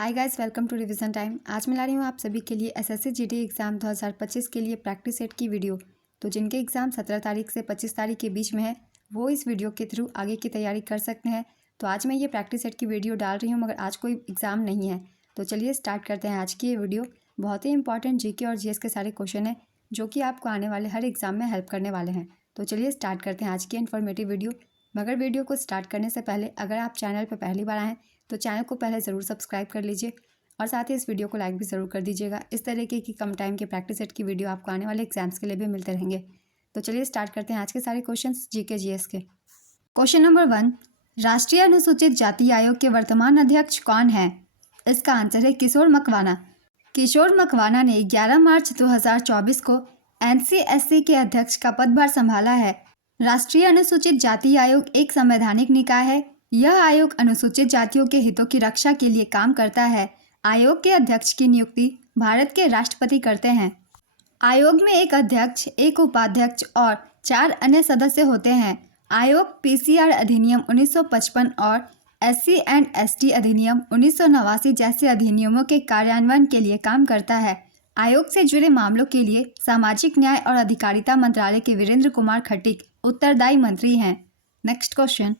Hi guys, welcome to revision time. आज मैं ला रही हूँ आप सभी के लिए एसएससी जीडी एग्ज़ाम 2025 के लिए प्रैक्टिस सेट की वीडियो। तो जिनके एग्ज़ाम 17 तारीख से 25 तारीख के बीच में है वो इस वीडियो के थ्रू आगे की तैयारी कर सकते हैं। तो आज मैं ये प्रैक्टिस सेट की वीडियो डाल रही हूँ, मगर आज कोई एग्ज़ाम नहीं है। तो चलिए स्टार्ट करते हैं आज की ये वीडियो। बहुत ही इंपॉर्टेंट जीके और जीएस के सारे क्वेश्चन हैं जो कि आपको आने वाले हर एग्ज़ाम में हेल्प करने वाले हैं। तो चलिए स्टार्ट करते हैं आज की इन्फॉर्मेटिव वीडियो। मगर वीडियो को स्टार्ट करने से पहले अगर आप चैनल पर पहली बार आएँ तो चैनल को पहले ज़रूर सब्सक्राइब कर लीजिए और साथ ही इस वीडियो को लाइक भी ज़रूर कर दीजिएगा। इस तरीके की कम टाइम के प्रैक्टिस सेट की वीडियो आपको आने वाले एग्जाम्स के लिए भी मिलते रहेंगे। तो चलिए स्टार्ट करते हैं आज के सारे क्वेश्चंस जीके जीएस के। क्वेश्चन नंबर 1, राष्ट्रीय अनुसूचित जाति आयोग के वर्तमान अध्यक्ष कौन है? इसका आंसर है किशोर मकवाना। किशोर मकवाना ने 11 मार्च 2024 को एनसीएससी के अध्यक्ष का पदभार संभाला है। राष्ट्रीय अनुसूचित जाति आयोग एक संवैधानिक निकाय है। यह आयोग अनुसूचित जातियों के हितों की रक्षा के लिए काम करता है। आयोग के अध्यक्ष की नियुक्ति भारत के राष्ट्रपति करते हैं। आयोग में एक अध्यक्ष, एक उपाध्यक्ष और 4 अन्य सदस्य होते हैं। आयोग पीसीआर अधिनियम 1955 और एससी एंड एसटी अधिनियम 1989 जैसे अधिनियमों के कार्यान्वयन के लिए काम करता है। आयोग से जुड़े मामलों के लिए सामाजिक न्याय और अधिकारिता मंत्रालय के वीरेंद्र कुमार खट्टिक उत्तरदायी मंत्री हैं। नेक्स्ट क्वेश्चन,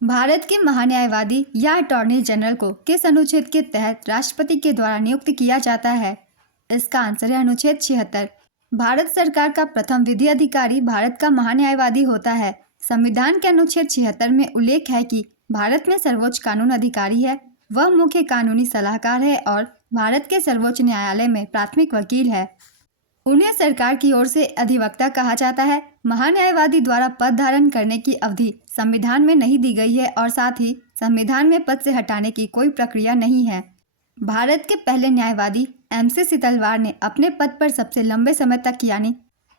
भारत के महान्यायवादी या अटॉर्नी जनरल को किस अनुच्छेद के तहत राष्ट्रपति के द्वारा नियुक्त किया जाता है? इसका आंसर है अनुच्छेद 76। भारत सरकार का प्रथम विधि अधिकारी भारत का महान्यायवादी होता है। संविधान के अनुच्छेद 76 में उल्लेख है कि भारत में सर्वोच्च कानून अधिकारी है। वह मुख्य कानूनी सलाहकार है और भारत के सर्वोच्च न्यायालय में प्राथमिक वकील है। उन्हें सरकार की ओर से अधिवक्ता कहा जाता है। महान्यायवादी द्वारा पद धारण करने की अवधि संविधान में नहीं दी गई है और साथ ही संविधान में पद से हटाने की कोई प्रक्रिया नहीं है। भारत के पहले न्यायवादी एमसी सितलवार ने अपने पद पर सबसे लंबे समय तक यानी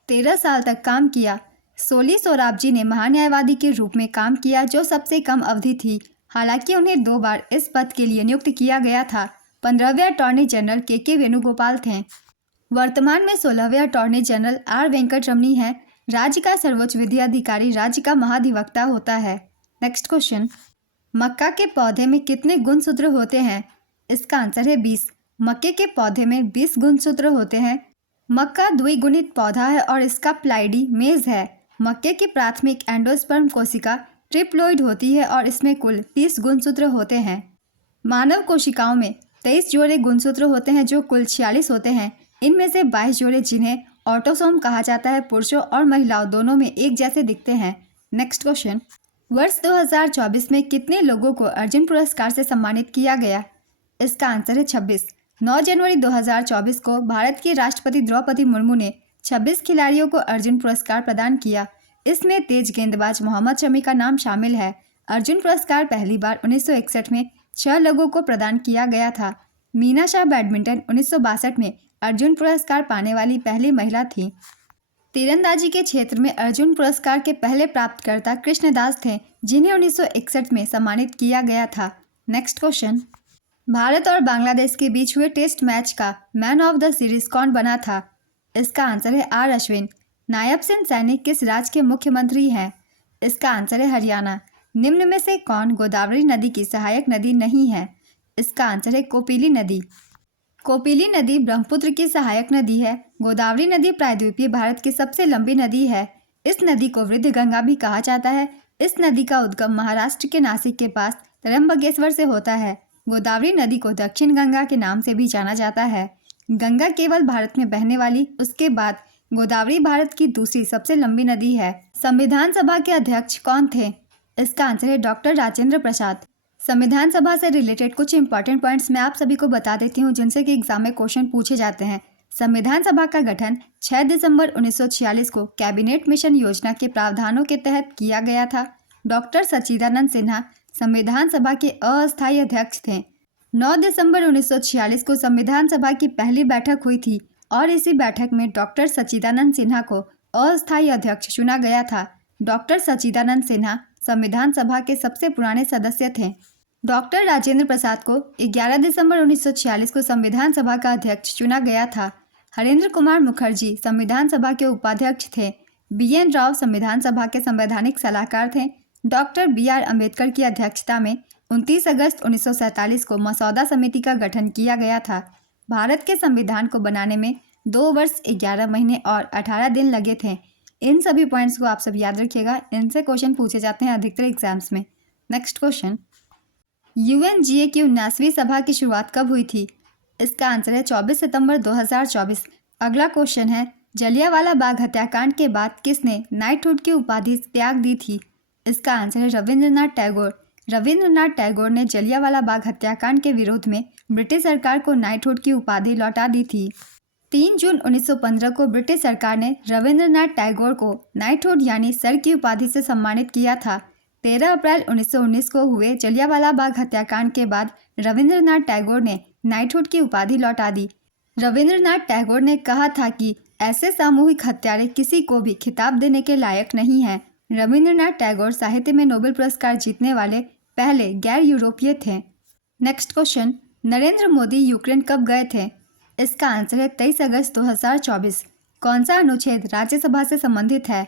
13 साल तक काम किया। सोली सोराबजी ने महान्यायवादी के रूप में काम किया जो सबसे कम अवधि थी। हालांकि उन्हें 2 बार इस पद के लिए नियुक्त किया गया था। 15वें अटॉर्नी जनरल के वेणुगोपाल थे। वर्तमान में 16वें अटॉर्नी जनरल आर वेंकटरमणी हैं। राज्य का सर्वोच्च विधि अधिकारी राज्य का महाधिवक्ता होता है। नेक्स्ट क्वेश्चन, मक्का के पौधे में कितने गुणसूत्र होते हैं? इसका आंसर है 20। मक्के के पौधे में 20 गुणसूत्र होते हैं। मक्का द्विगुणित पौधा है और इसका प्लाइडी मेज है। मक्के की प्राथमिक एंडोस्पर्म कोशिका ट्रिप्लोइड होती है और इसमें कुल 30 गुणसूत्र होते हैं। मानव कोशिकाओं में 23 जोड़े गुणसूत्र होते हैं जो कुल 46 होते हैं। इनमें से 22 जोड़े जिन्हें ऑटोसोम कहा जाता है पुरुषों और महिलाओं दोनों में एक जैसे दिखते हैं। नेक्स्ट क्वेश्चन, वर्ष 2024 में कितने लोगों को अर्जुन पुरस्कार से सम्मानित किया गया? इसका आंसर है 26। 9 जनवरी 2024 को भारत की राष्ट्रपति द्रौपदी मुर्मू ने 26 खिलाड़ियों को अर्जुन पुरस्कार प्रदान किया। इसमें तेज गेंदबाज मोहम्मद शमी का नाम शामिल है। अर्जुन पुरस्कार पहली बार 1961 में 6 लोगों को प्रदान किया गया था। मीना शाह बैडमिंटन 1962 में अर्जुन पुरस्कार पाने वाली पहली महिला थी। तीरंदाजी के क्षेत्र में अर्जुन पुरस्कार के पहले प्राप्तकर्ता कृष्णदास थे जिन्हें 1961 में सम्मानित किया गया था। नेक्स्ट क्वेश्चन, भारत और बांग्लादेश के बीच हुए टेस्ट मैच का मैन ऑफ द सीरीज कौन बना था? इसका आंसर है आर अश्विन। नायब सिंह सैनी किस राज्य के मुख्यमंत्री हैं? इसका आंसर है हरियाणा। निम्न में से कौन गोदावरी नदी की सहायक नदी नहीं है? इसका आंसर है कोपिली नदी। कोपिली नदी ब्रह्मपुत्र की सहायक नदी है। गोदावरी नदी प्रायद्वीपीय भारत की सबसे लंबी नदी है। इस नदी को वृद्ध गंगा भी कहा जाता है। इस नदी का उद्गम महाराष्ट्र के नासिक के पास त्र्यंबकेश्वर से होता है। गोदावरी नदी को दक्षिण गंगा के नाम से भी जाना जाता है। गंगा केवल भारत में बहने वाली, उसके बाद गोदावरी भारत की दूसरी सबसे लंबी नदी है। संविधान सभा के अध्यक्ष कौन थे? इसका आंसर है डॉक्टर राजेंद्र प्रसाद। संविधान सभा से रिलेटेड कुछ इंपॉर्टेंट पॉइंट्स मैं आप सभी को बता देती हूँ जिनसे कि एग्जाम में क्वेश्चन पूछे जाते हैं। संविधान सभा का गठन 6 दिसंबर 1946 को कैबिनेट मिशन योजना के प्रावधानों के तहत किया गया था। डॉक्टर सच्चिदानंद सिन्हा संविधान सभा के अस्थायी अध्यक्ष थे। 9 दिसंबर 1946 को संविधान सभा की पहली बैठक हुई थी और इसी बैठक में डॉक्टर सच्चिदानंद सिन्हा को अस्थायी अध्यक्ष चुना गया था। डॉक्टर सच्चिदानंद सिन्हा संविधान सभा के सबसे पुराने सदस्य थे। डॉक्टर राजेंद्र प्रसाद को 11 दिसंबर 1946 को संविधान सभा का अध्यक्ष चुना गया था। हरेंद्र कुमार मुखर्जी संविधान सभा के उपाध्यक्ष थे। बीएन राव संविधान सभा के संवैधानिक सलाहकार थे। डॉक्टर बीआर अम्बेडकर की अध्यक्षता में 29 अगस्त 1947 को मसौदा समिति का गठन किया गया था। भारत के संविधान को बनाने में 2 वर्ष 11 महीने और 18 दिन लगे थे। इन सभी पॉइंट्स को आप सब याद रखिएगा, इनसे क्वेश्चन पूछे जाते हैं अधिकतर एग्जाम्स में। नेक्स्ट क्वेश्चन, यूएनजीए की 19वीं सभा की शुरुआत कब हुई थी? इसका आंसर है 24 सितंबर 2024। अगला क्वेश्चन है, जलियांवाला बाग हत्याकांड के बाद किसने नाइटहुड की उपाधि त्याग दी थी? इसका आंसर है रविंद्रनाथ टैगोर। रविंद्रनाथ टैगोर ने जलियांवाला बाग हत्याकांड के विरोध में ब्रिटिश सरकार को नाइटहुड की उपाधि लौटा दी थी। 3 जून 1915 को ब्रिटिश सरकार ने रविंद्रनाथ टैगोर को नाइटहुड यानी सर की उपाधि से सम्मानित किया था। 13 अप्रैल 1919 को हुए जलियांवाला बाग हत्याकांड के बाद रविंद्रनाथ टैगोर ने नाइटहुड की उपाधि लौटा दी। रविंद्रनाथ टैगोर ने कहा था कि ऐसे सामूहिक हत्यारे किसी को भी खिताब देने के लायक नहीं हैं। रविंद्रनाथ टैगोर साहित्य में नोबेल पुरस्कार जीतने वाले पहले गैर यूरोपीय थे। Next question, Narendra Modi Ukraine कब गए थे? इसका आंसर है 23 अगस्त 2024। कौन सा अनुच्छेद राज्यसभा से संबंधित है?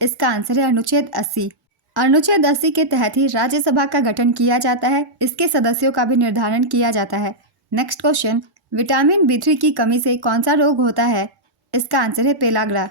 इसका आंसर है अनुच्छेद 80। अनुच्छेद 80 के तहत ही राज्यसभा का गठन किया जाता है। इसके सदस्यों का भी निर्धारण किया जाता है। नेक्स्ट क्वेश्चन, विटामिन B3 की कमी से कौन सा रोग होता है? इसका आंसर है पेलाग्रा।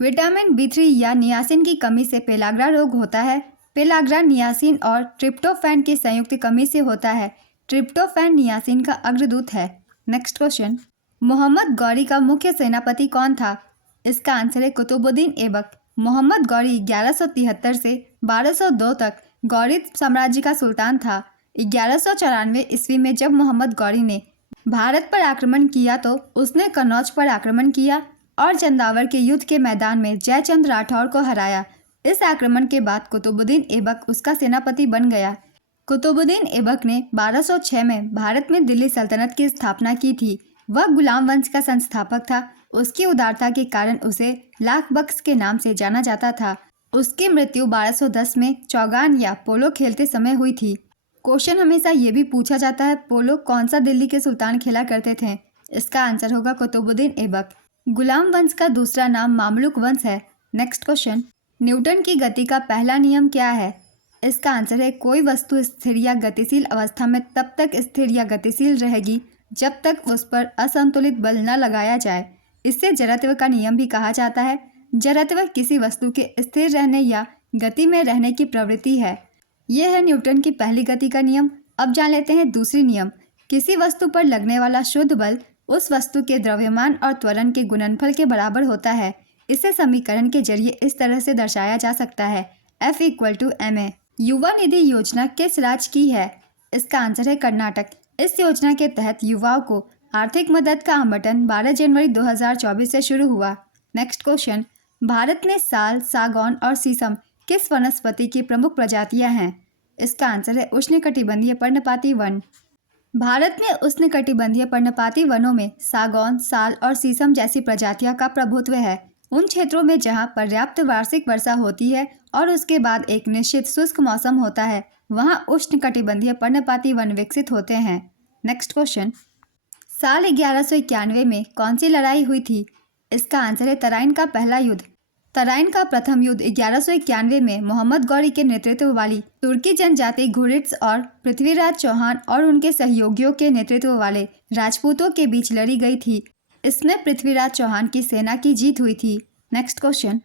विटामिन B3 या नियासिन की कमी से पेलाग्रा रोग होता है। पेलाग्रा नियासिन और ट्रिप्टोफैन की संयुक्त कमी से होता है। ट्रिप्टोफैन नियासिन का अग्रदूत है। नेक्स्ट क्वेश्चन, मोहम्मद गौरी का मुख्य सेनापति कौन था? इसका आंसर है कुतुबुद्दीन ऐबक। मोहम्मद गौरी 1173 से 1202 तक गौरी साम्राज्य का सुल्तान था। 1194 ईस्वी में जब मोहम्मद गौरी ने भारत पर आक्रमण किया तो उसने कन्नौज पर आक्रमण किया और चंदावर के युद्ध के मैदान में जयचंद राठौर को हराया। इस आक्रमण के बाद कुतुबुद्दीन ऐबक उसका सेनापति बन गया। कुतुबुद्दीन ऐबक ने 1206 में भारत में दिल्ली सल्तनत की स्थापना की थी। वह गुलाम वंश का संस्थापक था। उसकी उदारता के कारण उसे लाख बख्श के नाम से जाना जाता था। उसकी मृत्यु 1210 में चौगान या पोलो खेलते समय हुई थी। क्वेश्चन हमेशा ये भी पूछा जाता है, पोलो कौन सा दिल्ली के सुल्तान खेला करते थे? इसका आंसर होगा कुतुबुद्दीन ऐबक। गुलाम वंश का दूसरा नाम मामलुक वंश है। नेक्स्ट क्वेश्चन, न्यूटन की गति का पहला नियम क्या है? इसका आंसर है कोई वस्तु स्थिर या गतिशील अवस्था में तब तक स्थिर या गतिशील रहेगी जब तक उस पर असंतुलित बल न लगाया जाए। इससे जड़त्व का नियम भी कहा जाता है। जड़त्व किसी वस्तु के स्थिर रहने या गति में रहने की प्रवृत्ति है। यह है न्यूटन की पहली गति का नियम। अब जान लेते हैं दूसरी नियम। किसी वस्तु पर लगने वाला शुद्ध बल उस वस्तु के द्रव्यमान और त्वरण के गुणनफल के बराबर होता है। इसे समीकरण के जरिए इस तरह से दर्शाया जा सकता है, F = ma। युवा निधि योजना किस राज्य की है? इसका आंसर है कर्नाटक। इस योजना के तहत युवाओं को आर्थिक मदद का आवंटन 12 जनवरी 2024 से शुरू हुआ। नेक्स्ट क्वेश्चन, भारत में साल, सागौन और शीशम किस वनस्पति की प्रमुख प्रजातियां हैं? इसका आंसर है उष्णकटिबंधीय पर्णपाती वन। भारत में उष्णकटिबंधीय पर्णपाती वनों में सागौन, साल और शीशम जैसी प्रजातियों का प्रभुत्व है। उन क्षेत्रों में जहां पर्याप्त वार्षिक वर्षा होती है और उसके बाद एक निश्चित शुष्क मौसम होता है, वहां उष्णकटिबंधीय पर्णपाती वन विकसित होते हैं। नेक्स्ट क्वेश्चन, साल 1191 में कौन सी लड़ाई हुई थी? इसका आंसर है तराइन का पहला युद्ध। तराइन का प्रथम युद्ध 1191 में मोहम्मद गौरी के नेतृत्व वाली तुर्की जनजाति घुरिड्स और पृथ्वीराज चौहान और उनके सहयोगियों के नेतृत्व वाले राजपूतों के बीच लड़ी गई थी। इसमें पृथ्वीराज चौहान की सेना की जीत हुई थी। नेक्स्ट क्वेश्चन,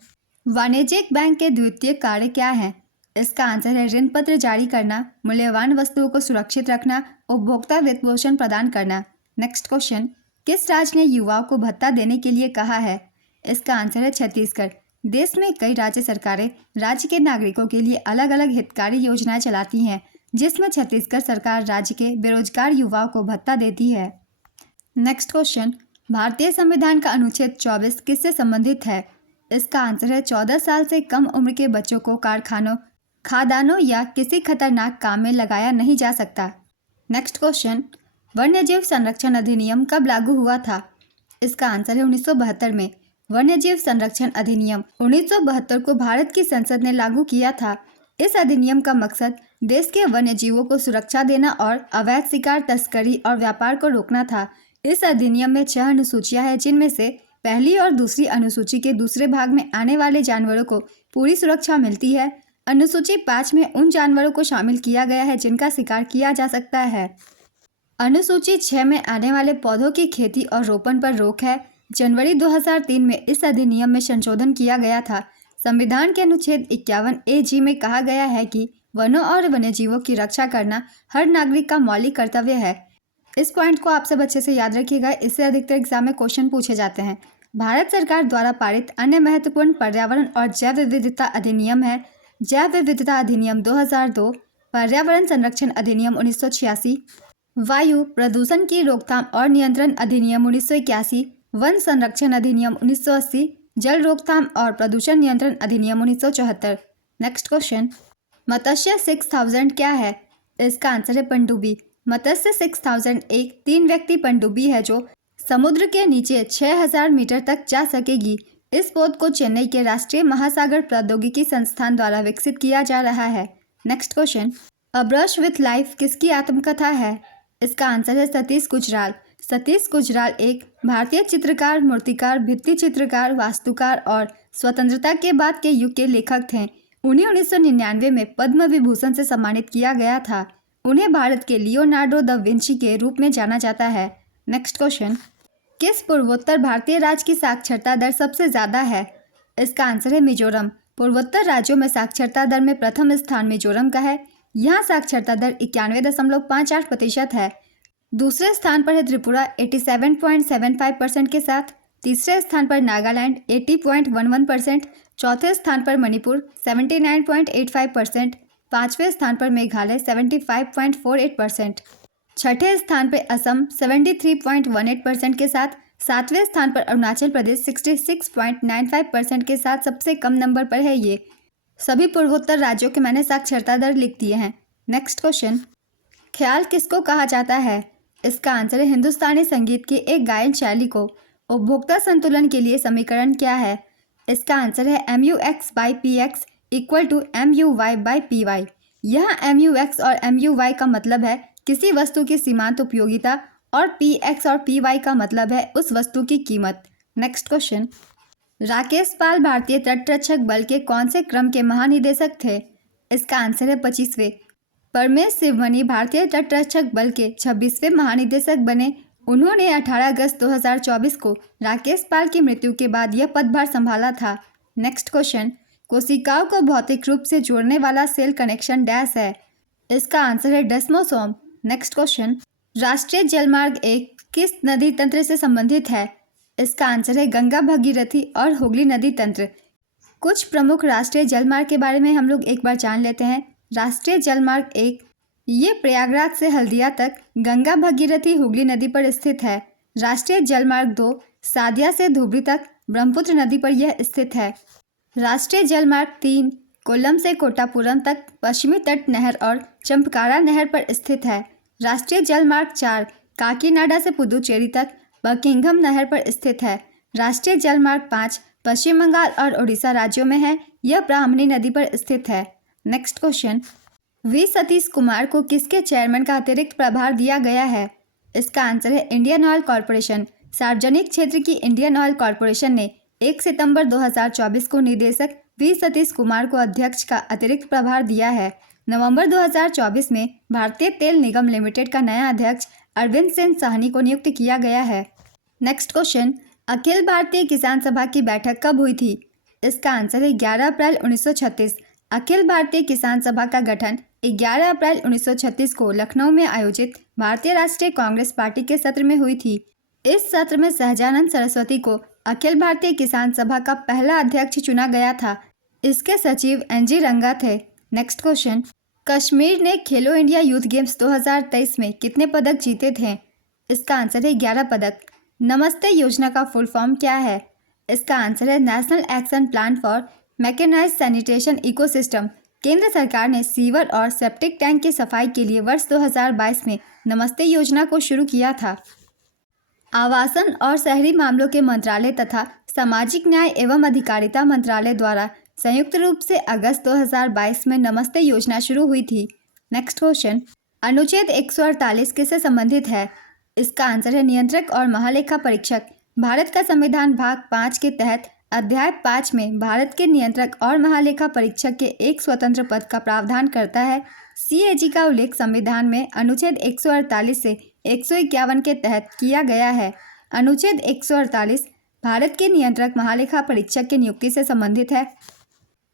वाणिज्यिक बैंक के द्वितीय कार्य क्या है? इसका आंसर है ऋण पत्र जारी करना, मूल्यवान वस्तुओं को सुरक्षित रखना, उपभोक्ता वित्तपोषण प्रदान करना। नेक्स्ट क्वेश्चन, किस राज्य ने युवाओं को भत्ता देने के लिए कहा है? इसका आंसर है छत्तीसगढ़। देश में कई राज्य सरकारें राज्य के नागरिकों के लिए अलग अलग हितकारी योजनाएं चलाती हैं, जिसमें छत्तीसगढ़ सरकार राज्य के बेरोजगार युवाओं को भत्ता देती है। नेक्स्ट क्वेश्चन, भारतीय संविधान का अनुच्छेद 24 किससे संबंधित है? इसका आंसर है 14 साल से कम उम्र के बच्चों को कारखानों, खादानों या किसी खतरनाक काम में लगाया नहीं जा सकता। नेक्स्ट क्वेश्चन, वन्यजीव संरक्षण अधिनियम कब लागू हुआ था? इसका आंसर है 1972 में। वन्यजीव संरक्षण अधिनियम 1972 को भारत की संसद ने लागू किया था। इस अधिनियम का मकसद देश के वन्यजीवों को सुरक्षा देना और अवैध शिकार, तस्करी और व्यापार को रोकना था। इस अधिनियम में 6 अनुसूचियां हैं, जिनमें से पहली और दूसरी अनुसूची के दूसरे भाग में आने वाले जानवरों को पूरी सुरक्षा मिलती है। अनुसूची 5 में उन जानवरों को शामिल किया गया है जिनका शिकार किया जा सकता है। अनुसूची 6 में आने वाले पौधों की खेती और रोपण पर रोक है। जनवरी 2003 में इस अधिनियम में संशोधन किया गया था। संविधान के अनुच्छेद 51A(g) में कहा गया है कि वनों और वन्यजीवों की रक्षा करना हर नागरिक का मौलिक कर्तव्य है। इस पॉइंट को आप सब अच्छे से याद रखिएगा, इससे अधिकतर एग्जाम में क्वेश्चन पूछे जाते हैं। भारत सरकार द्वारा पारित अन्य महत्वपूर्ण पर्यावरण और जैव विविधता अधिनियम है। जैव विविधता अधिनियम 2002, पर्यावरण संरक्षण अधिनियम 1986, वायु प्रदूषण की रोकथाम और नियंत्रण अधिनियम 1981, वन संरक्षण अधिनियम 1980, जल रोकथाम और प्रदूषण नियंत्रण अधिनियम 1974। नेक्स्ट क्वेश्चन, मत्स्य 6000 क्या है? इसका आंसर है पनडुब्बी। मत्स्य 6000 एक 3 व्यक्ति पनडुब्बी है जो समुद्र के नीचे 6000 मीटर तक जा सकेगी। इस पोत को चेन्नई के राष्ट्रीय महासागर प्रौद्योगिकी संस्थान द्वारा विकसित किया जा रहा है। Next question, a brush with life किसकी आत्मकथा है? इसका आंसर है सतीश गुजराल। सतीश गुजराल एक भारतीय चित्रकार, मूर्तिकार, भित्ति चित्रकार, वास्तुकार और स्वतंत्रता के बाद के युग के लेखक थे। उन्हें 1999 में पद्म विभूषण से सम्मानित किया गया था। उन्हें भारत के लियोनार्डो द विंची के रूप में जाना जाता है। नेक्स्ट क्वेश्चन, किस पूर्वोत्तर भारतीय राज्य की साक्षरता दर सबसे ज़्यादा है? इसका आंसर है मिजोरम। पूर्वोत्तर राज्यों में साक्षरता दर में प्रथम स्थान मिजोरम का है। यहाँ साक्षरता दर 91.58% है। दूसरे स्थान पर है त्रिपुरा 87.75% के साथ। तीसरे स्थान पर नागालैंड 80.11%। चौथे स्थान पर मणिपुर 79.85%। पाँचवें स्थान पर मेघालय 75.48%। छठे स्थान पर असम 73.18% के साथ। सातवें स्थान पर अरुणाचल प्रदेश 66.95% के साथ सबसे कम नंबर पर है। ये सभी पूर्वोत्तर राज्यों के मैंने साक्षरता दर लिख दिए हैं। नेक्स्ट क्वेश्चन, ख्याल किसको कहा जाता है? इसका आंसर है हिंदुस्तानी संगीत की एक गायन शैली को। उपभोक्ता संतुलन के लिए समीकरण क्या है? इसका आंसर है MUX/PX = MUY/PY। यहाँ MUX और MUY का मतलब है किसी वस्तु की सीमांत उपयोगिता और PX और PY का मतलब है उस वस्तु की कीमत। नेक्स्ट क्वेश्चन, राकेश पाल भारतीय तटरक्षक बल के कौन से क्रम के महानिदेशक थे? इसका आंसर है 25वें। परमेश शिवमणि भारतीय तटरक्षक बल के 26वें महानिदेशक बने। उन्होंने 18 अगस्त 2024 को राकेश पाल की मृत्यु के बाद यह पदभार संभाला था। नेक्स्ट क्वेश्चन, कोशिकाओं को भौतिक रूप से जोड़ने वाला सेल कनेक्शन डैश है। इसका आंसर है डेस्मोसोम। नेक्स्ट क्वेश्चन, राष्ट्रीय जलमार्ग 1 किस नदी तंत्र से संबंधित है? इसका आंसर है गंगा, भगीरथी और हुगली नदी तंत्र। कुछ प्रमुख राष्ट्रीय जलमार्ग के बारे में हम लोग एक बार जान लेते हैं। राष्ट्रीय जलमार्ग 1 ये प्रयागराज से हल्दिया तक गंगा, भगीरथी, हुगली नदी पर स्थित है। राष्ट्रीय जलमार्ग 2 सादिया से धुबरी तक ब्रह्मपुत्र नदी पर यह स्थित है। राष्ट्रीय जलमार्ग 3 कोल्लम से कोटापुरम तक पश्चिमी तट नहर और चंपकारा नहर पर स्थित है। राष्ट्रीय जलमार्ग 4 काकीनाडा से पुदुचेरी तक बकिंघम नहर पर स्थित है। राष्ट्रीय जलमार्ग 5 पश्चिम बंगाल और उड़ीसा राज्यों में है। यह ब्राह्मणी नदी पर स्थित है। Next question, V Satish Kumar को किसके चेयरमैन का अतिरिक्त प्रभार दिया गया है? इसका आंसर है इंडियन ऑयल कॉरपोरेशन। सार्वजनिक क्षेत्र की इंडियन ऑयल कॉरपोरेशन ने 1 सितंबर 2024 को निदेशक वी सतीश कुमार को अध्यक्ष का अतिरिक्त प्रभार दिया है। नवंबर 2024 में भारतीय तेल निगम लिमिटेड का नया अध्यक्ष अरविंद सेन साहनी को नियुक्त किया गया है। नेक्स्ट क्वेश्चन, अखिल भारतीय किसान सभा की बैठक कब हुई थी? इसका आंसर है 11 अप्रैल 1936। अखिल भारतीय किसान सभा का गठन 11 अप्रैल 1936 को लखनऊ में आयोजित भारतीय राष्ट्रीय कांग्रेस पार्टी के सत्र में हुई थी। इस सत्र में सहजानंद सरस्वती को अखिल भारतीय किसान सभा का पहला अध्यक्ष चुना गया था। इसके सचिव NG रंगा थे। नेक्स्ट क्वेश्चन, कश्मीर ने खेलो इंडिया यूथ गेम्स 2023 में कितने पदक जीते थे? इसका आंसर है 11 पदक। नमस्ते योजना का फुल फॉर्म क्या है? इसका आंसर है national action plan for mechanised sanitation ecosystem. केंद्र सरकार ने सीवर और सेप्टिक टैंक की सफाई के लिए वर्ष 2022 में नमस्ते योजना को शुरू किया था। आवासन और शहरी मामलों के मंत्रालय तथा सामाजिक न्याय एवं अधिकारिता मंत्रालय द्वारा संयुक्त रूप से अगस्त 2022 में नमस्ते योजना शुरू हुई थी। नेक्स्ट क्वेश्चन, अनुच्छेद 148 किससे संबंधित है? इसका आंसर है नियंत्रक और महालेखा परीक्षक। भारत का संविधान भाग 5 के तहत अध्याय 5 में भारत के नियंत्रक और महालेखा परीक्षक के एक स्वतंत्र पद का प्रावधान करता है। सीएजी का उल्लेख संविधान में अनुच्छेद 148 से 151 के तहत किया गया है। अनुच्छेद 148 भारत के नियंत्रक महालेखा परीक्षक की नियुक्ति से संबंधित है।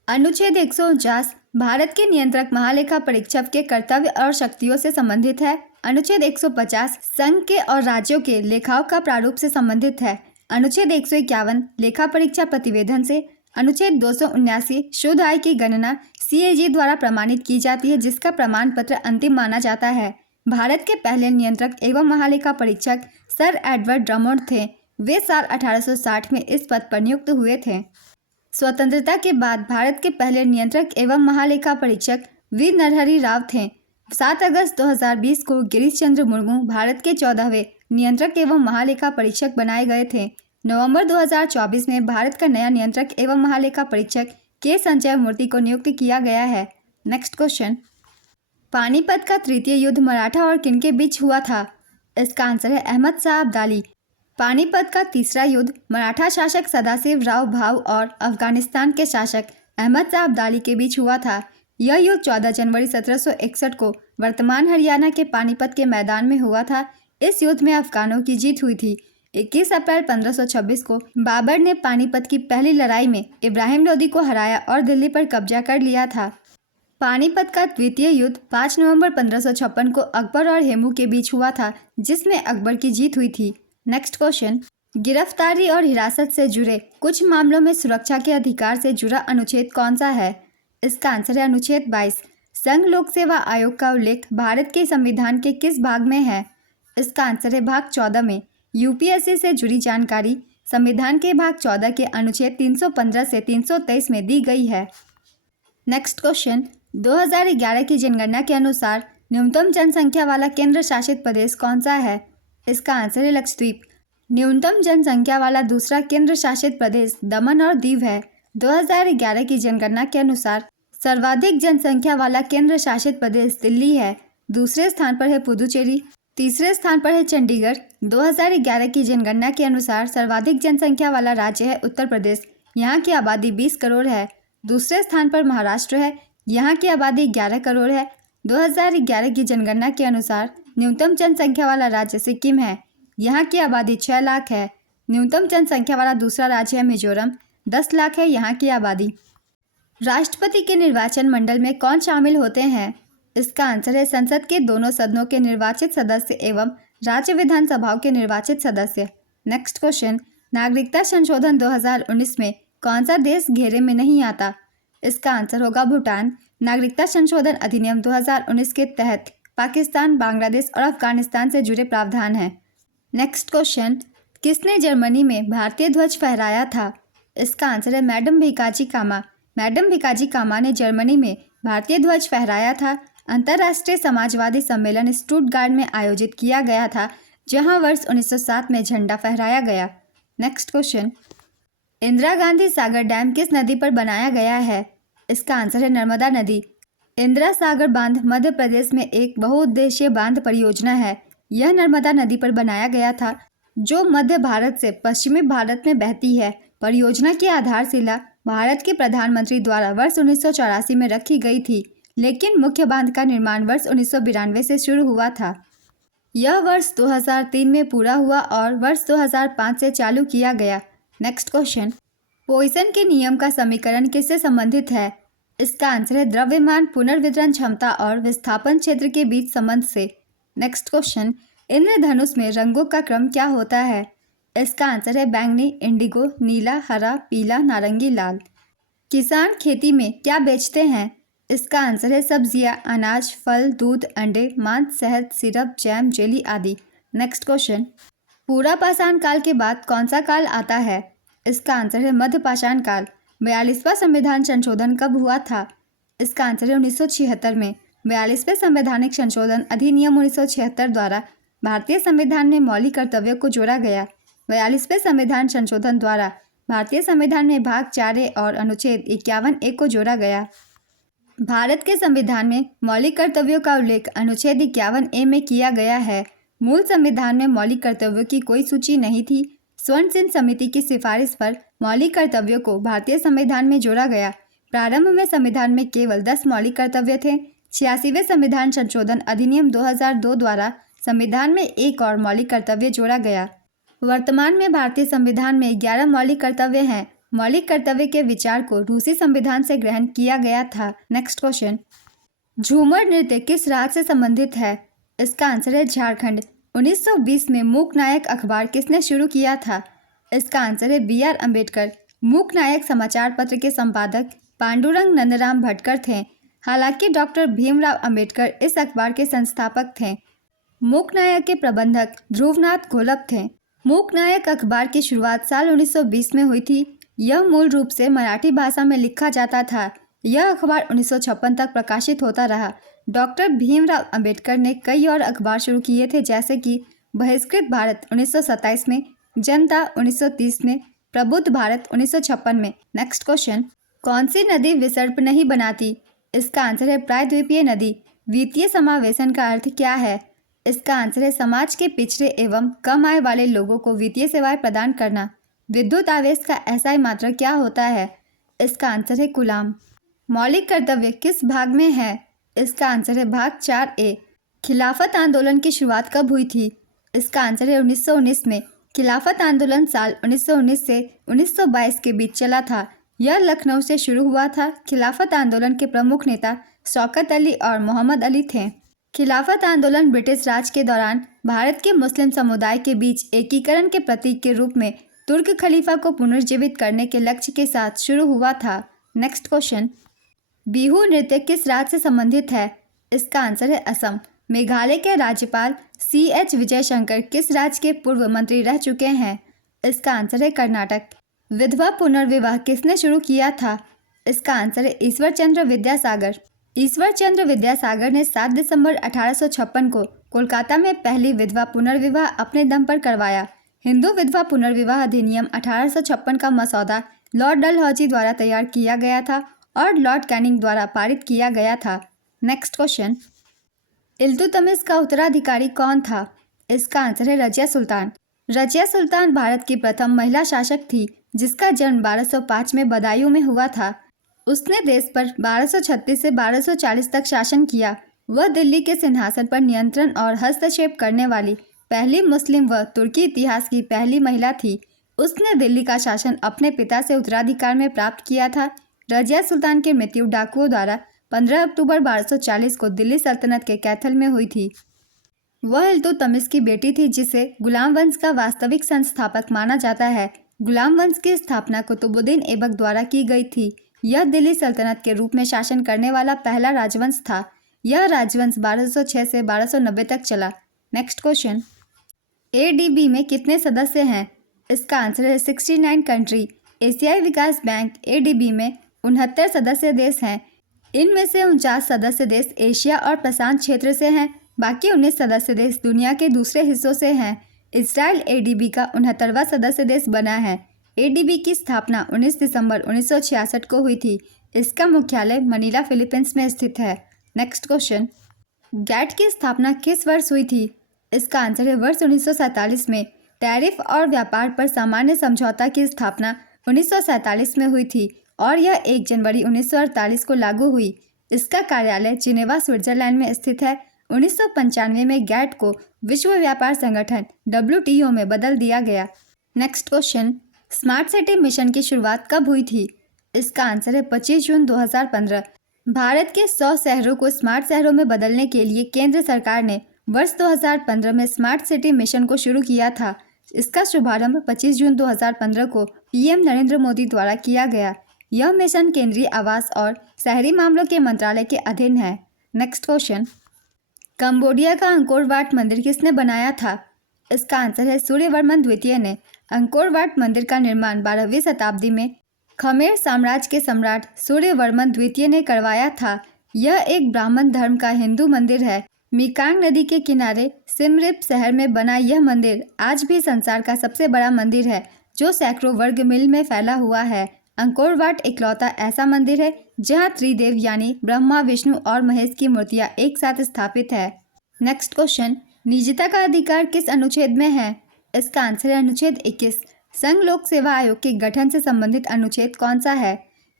अनुच्छेद 149 भारत के नियंत्रक महालेखा परीक्षक के कर्तव्य और शक्तियों से संबंधित है। अनुच्छेद 150 संघ के और राज्यों के लेखाओं का प्रारूप से संबंधित है। अनुच्छेद 151 लेखा परीक्षा प्रतिवेदन से। अनुच्छेद 279 शुद्ध आय की गणना सीएजी द्वारा प्रमाणित की जाती है, जिसका प्रमाण पत्र अंतिम माना जाता है। भारत के पहले नियंत्रक एवं महालेखा परीक्षक सर एडवर्ड ड्रमोंड थे। वे साल 1860 में इस पद पर नियुक्त हुए थे। स्वतंत्रता के बाद भारत के पहले नियंत्रक एवं महालेखा परीक्षक वी नरहरि राव थे। 7 अगस्त 2020 को गिरीश चंद्र मुर्मू भारत के 14वें नियंत्रक एवं महालेखा परीक्षक बनाए गए थे। नवंबर 2024 में भारत का नया नियंत्रक एवं महालेखा परीक्षक के संजय मूर्ति को नियुक्त किया गया है। नेक्स्ट क्वेश्चन, पानीपत का तृतीय युद्ध मराठा और किन के बीच हुआ था? इसका आंसर है अहमद शाह अब्दाली। पानीपत का तीसरा युद्ध मराठा शासक सदाशिव राव भाऊ और अफगानिस्तान के शासक अहमद शाह अब्दाली के बीच हुआ था। यह युद्ध 14 जनवरी 1761 को वर्तमान हरियाणा के पानीपत के मैदान में हुआ था। इस युद्ध में अफगानों की जीत हुई थी। 21 अप्रैल 1526 को बाबर ने पानीपत की पहली लड़ाई में इब्राहिम लोदी को हराया और दिल्ली पर कब्जा कर लिया था। पानीपत का द्वितीय युद्ध 5 नवंबर 1556 को अकबर और हेमू के बीच हुआ था, जिसमें अकबर की जीत हुई थी। नेक्स्ट क्वेश्चन, गिरफ्तारी और हिरासत से जुड़े कुछ मामलों में सुरक्षा के अधिकार से जुड़ा अनुच्छेद कौन सा है? इसका आंसर है अनुच्छेद 22। संघ लोक सेवा आयोग का उल्लेख भारत के संविधान के किस भाग में है? इसका आंसर है भाग 14 में। यूपीएससी से जुड़ी जानकारी संविधान के भाग 14 के अनुच्छेद 315 से 323 में दी गई है। नेक्स्ट क्वेश्चन, 2011 की जनगणना के अनुसार न्यूनतम जनसंख्या वाला केंद्र शासित प्रदेश कौन सा है? इसका आंसर है लक्षद्वीप। न्यूनतम जनसंख्या वाला दूसरा केंद्र शासित प्रदेश दमन और दीव है। 2011 की जनगणना के अनुसार सर्वाधिक जनसंख्या वाला केंद्र शासित प्रदेश दिल्ली है। दूसरे स्थान पर है पुदुचेरी। तीसरे स्थान पर है चंडीगढ़। 2011 की जनगणना के अनुसार सर्वाधिक जनसंख्या वाला राज्य है उत्तर प्रदेश। यहाँ की आबादी 20 करोड़ है। दूसरे स्थान पर महाराष्ट्र है। यहाँ की आबादी 11 करोड़ है। 2011 की जनगणना के अनुसार न्यूनतम जनसंख्या वाला राज्य सिक्किम है। यहाँ की आबादी 6 लाख है। न्यूनतम जनसंख्या वाला दूसरा राज्य है मिजोरम। 10 लाख है यहाँ की आबादी। राष्ट्रपति के निर्वाचन मंडल में कौन शामिल होते हैं? इसका आंसर है संसद के दोनों सदनों के निर्वाचित सदस्य एवं राज्य विधानसभाओं के निर्वाचित सदस्य। नेक्स्ट क्वेश्चन, नागरिकता संशोधन 2019 में कौन सा देश घेरे में नहीं आता? इसका आंसर होगा भूटान। नागरिकता संशोधन अधिनियम 2019 के तहत पाकिस्तान, बांग्लादेश और अफगानिस्तान से जुड़े प्रावधान हैं। नेक्स्ट क्वेश्चन, किसने जर्मनी में भारतीय ध्वज फहराया था? इसका आंसर है मैडम भिकाजी कामा। मैडम भिकाजी कामा ने जर्मनी में भारतीय ध्वज फहराया था। अंतर्राष्ट्रीय समाजवादी सम्मेलन स्टुटगार्ट में आयोजित किया गया था, जहां वर्ष 1907 में झंडा फहराया गया। Next question, Indira Gandhi Sagar dam किस नदी पर बनाया गया है? इसका आंसर है नर्मदा नदी। इंदिरा सागर बांध मध्य प्रदेश में एक बहुउद्देशीय बांध परियोजना है। यह नर्मदा नदी पर बनाया गया था, जो मध्य भारत से पश्चिमी भारत में बहती है। परियोजना की आधारशिला भारत के प्रधानमंत्री द्वारा वर्ष 1984 में रखी गई थी, लेकिन मुख्य बांध का निर्माण वर्ष 1992 से शुरू हुआ था। यह वर्ष 2003 में पूरा हुआ और वर्ष 2005 से चालू किया गया। नेक्स्ट क्वेश्चन, पॉइसन के नियम का समीकरण किससे संबंधित है? इसका आंसर है द्रव्यमान, पुनर्वितरण क्षमता और विस्थापन क्षेत्र के बीच संबंध से। नेक्स्ट क्वेश्चन, इंद्रधनुष में रंगों का क्रम क्या होता है? इसका आंसर है बैंगनी, इंडिगो, नीला, हरा, पीला, नारंगी, लाल। किसान खेती में क्या बेचते हैं? इसका आंसर है सब्जियां, अनाज, फल, दूध, अंडे, मांस, शहद, सिरप, जैम, जेली आदि। नेक्स्ट क्वेश्चन, पूरा पाषाण काल के बाद कौन सा काल आता है? इसका आंसर है मध्य पाषाण काल। 42वां संविधान संशोधन कब हुआ था? इसका आंसर है 1976 में। 42वें संवैधानिक संशोधन अधिनियम 1976 द्वारा भारतीय संविधान में मौलिक कर्तव्यों को जोड़ा गया। 42वें संविधान संशोधन द्वारा भारतीय संविधान में भाग 4A और अनुच्छेद 51A को जोड़ा गया। भारत के संविधान में मौलिक कर्तव्यों का उल्लेख अनुच्छेद 51A में किया गया है। मूल संविधान में मौलिक कर्तव्यों की कोई सूची नहीं थी। स्वर्ण सिंह समिति की सिफारिश पर मौलिक कर्तव्यों को भारतीय संविधान में जोड़ा गया? प्रारंभ में संविधान में केवल 10 मौलिक कर्तव्य थे। 86वें संविधान संशोधन अधिनियम 2002 द्वारा संविधान में एक और मौलिक कर्तव्य जोड़ा गया। वर्तमान में भारतीय संविधान में 11 मौलिक कर्तव्य हैं। मौलिक कर्तव्य के विचार को रूसी संविधान से ग्रहण किया गया था। नेक्स्ट क्वेश्चन, झूमर नृत्य किस राज्य से संबंधित है? इसका आंसर है झारखंड। 1920 में मूक नायक अखबार किसने शुरू किया था? इसका आंसर है BR अम्बेडकर। मूक नायक समाचार पत्र के संपादक पांडुरंग नंदराम भटकर थे। हालांकि डॉक्टर भीमराव अम्बेडकर इस अखबार के संस्थापक थे। मूक नायक के प्रबंधक ध्रुवनाथ घोलप थे। मूक नायक अखबार की शुरुआत साल 1920 में हुई थी। यह मूल रूप से मराठी भाषा में लिखा जाता था। यह अखबार 1956 तक प्रकाशित होता रहा। डॉक्टर भीमराव अंबेडकर ने कई और अखबार शुरू किए थे, जैसे कि बहिष्कृत भारत 1927 में, जनता 1930 में, प्रबुद्ध भारत 1956 में। नेक्स्ट क्वेश्चन, कौन सी नदी विसर्प नहीं बनाती? इसका आंसर है प्रायद्वीपीय नदी। वित्तीय समावेशन का अर्थ क्या है? इसका आंसर है समाज के पिछड़े एवं कम आय वाले लोगों को वित्तीय सेवाएं प्रदान करना। विद्युत आवेश का SI मात्रा क्या होता है? इसका आंसर है कूलाम। मौलिक कर्तव्य किस भाग में है? इसका आंसर है भाग 4A। खिलाफत आंदोलन की शुरुआत कब हुई थी? इसका आंसर है 1919 में। खिलाफत आंदोलन साल 1919 से 1922 के बीच चला था। यह लखनऊ से शुरू हुआ था। खिलाफत आंदोलन के प्रमुख नेता शौकत अली और मोहम्मद अली थे। खिलाफत आंदोलन ब्रिटिश राज के दौरान भारत के मुस्लिम समुदाय के बीच एकीकरण के प्रतीक के रूप में तुर्क खलीफा को पुनर्जीवित करने के लक्ष्य के साथ शुरू हुआ था। नेक्स्ट क्वेश्चन, बिहू नृत्य किस राज्य से संबंधित है? इसका आंसर है असम। मेघालय के राज्यपाल CH विजयशंकर किस राज्य के पूर्व मंत्री रह चुके हैं? इसका आंसर है कर्नाटक। विधवा पुनर्विवाह किसने शुरू किया था? इसका आंसर है ईश्वर चंद्र विद्यासागर। ईश्वर चंद्र विद्यासागर ने 7 दिसंबर 1856 को कोलकाता में पहली विधवा पुनर्विवाह अपने दम पर करवाया। हिंदू विधवा पुनर्विवाह अधिनियम 1856 का मसौदा लॉर्ड डलहौजी द्वारा तैयार किया गया था और लॉर्ड कैनिंग द्वारा पारित किया गया था। नेक्स्ट क्वेश्चन, इल्तुतमिश का उत्तराधिकारी कौन था? इसका आंसर है रजिया सुल्तान। रजिया सुल्तान भारत की प्रथम महिला शासक थी, जिसका जन्म 1205 में बदायूं में हुआ था। उसने देश पर 1236 से 1240 तक शासन किया। वह दिल्ली के सिंहासन पर नियंत्रण और हस्तक्षेप करने वाली पहली मुस्लिम व तुर्की इतिहास की पहली महिला थी। उसने दिल्ली का शासन अपने पिता से उत्तराधिकार में प्राप्त किया था। रजिया सुल्तान की मृत्यु डाकुओं द्वारा 15 अक्टूबर 1240 को दिल्ली सल्तनत के कैथल में हुई थी। वह इल्तुतमिश की बेटी थी, जिसे गुलाम वंश का वास्तविक संस्थापक माना जाता है। गुलाम वंश की स्थापना कुतुबुद्दीन ऐबक द्वारा की गई थी। यह दिल्ली सल्तनत के रूप में शासन करने वाला पहला राजवंश था। यह राजवंश 1206 से 1290 तक चला। नेक्स्ट क्वेश्चन, ADB में कितने सदस्य हैं? इसका आंसर है 69 कंट्री। एशियाई विकास बैंक ADB में 69 सदस्य देश हैं। इनमें से 49 सदस्य देश एशिया और प्रशांत क्षेत्र से हैं। बाकी 19 सदस्य देश दुनिया के दूसरे हिस्सों से हैं। इजराइल ADB का 69वां सदस्य देश बना है। ADB की स्थापना 19 दिसंबर 1966 को हुई थी। इसका मुख्यालय मनीला, फिलीपींस में स्थित है। नेक्स्ट क्वेश्चन, गैट की स्थापना किस वर्ष हुई थी? इसका आंसर है वर्ष 1947 में। टैरिफ और व्यापार पर सामान्य समझौता की स्थापना 1947 में हुई थी और यह 1 जनवरी 1948 को लागू हुई। इसका कार्यालय जिनेवा, स्विट्जरलैंड में स्थित है। 1995 में गैट को विश्व व्यापार संगठन WTO में बदल दिया गया। Next question, smart city mission की शुरुआत कब हुई थी? इसका आंसर है 25 जून 2015। भारत के 100 शहरों को स्मार्ट शहरों में बदलने के लिए केंद्र सरकार ने वर्ष 2015 में स्मार्ट सिटी मिशन को शुरू किया था। इसका शुभारंभ 25 जून 2015 को PM नरेंद्र मोदी द्वारा किया गया। यह मिशन केंद्रीय आवास और शहरी मामलों के मंत्रालय के अधीन है। नेक्स्ट क्वेश्चन, कंबोडिया का अंकोर वाट मंदिर किसने बनाया था? इसका आंसर है सूर्यवर्मन द्वितीय ने। अंकोर वाट मंदिर का निर्माण 12वीं शताब्दी में खमेर साम्राज्य के सम्राट सूर्यवर्मन द्वितीय ने करवाया था। यह एक ब्राह्मण धर्म का हिंदू मंदिर है। मिकांग नदी के किनारे सिमरिप शहर में बना यह मंदिर आज भी संसार का सबसे बड़ा मंदिर है, जो सैकड़ों वर्ग मील में फैला हुआ है। अंकोर वाट इकलौता ऐसा मंदिर है जहां त्रिदेव यानी ब्रह्मा, विष्णु और महेश की मूर्तियां एक साथ स्थापित है। नेक्स्ट क्वेश्चन, निजता का अधिकार किस अनुच्छेद में है? इसका आंसर है अनुच्छेद 21। संघ लोक सेवा आयोग के गठन से संबंधित अनुच्छेद कौन सा है?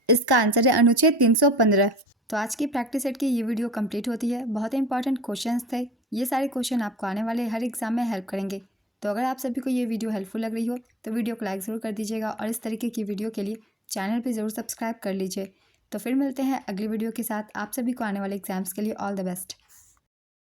इसका आंसर है अनुच्छेद 315। तो आज की प्रैक्टिस सेट की ये वीडियो कंप्लीट होती है। बहुत ही इंपॉर्टेंट क्वेश्चंस थे। ये सारे क्वेश्चन आपको आने वाले हर एग्जाम में हेल्प करेंगे। तो अगर आप सभी को ये वीडियो हेल्पफुल लग रही हो तो वीडियो को लाइक ज़रूर कर दीजिएगा और इस तरीके की वीडियो के लिए चैनल पर ज़रूर सब्सक्राइब कर लीजिए। तो फिर मिलते हैं अगली वीडियो के साथ। आप सभी को आने वाले एग्जाम्स के लिए ऑल द बेस्ट।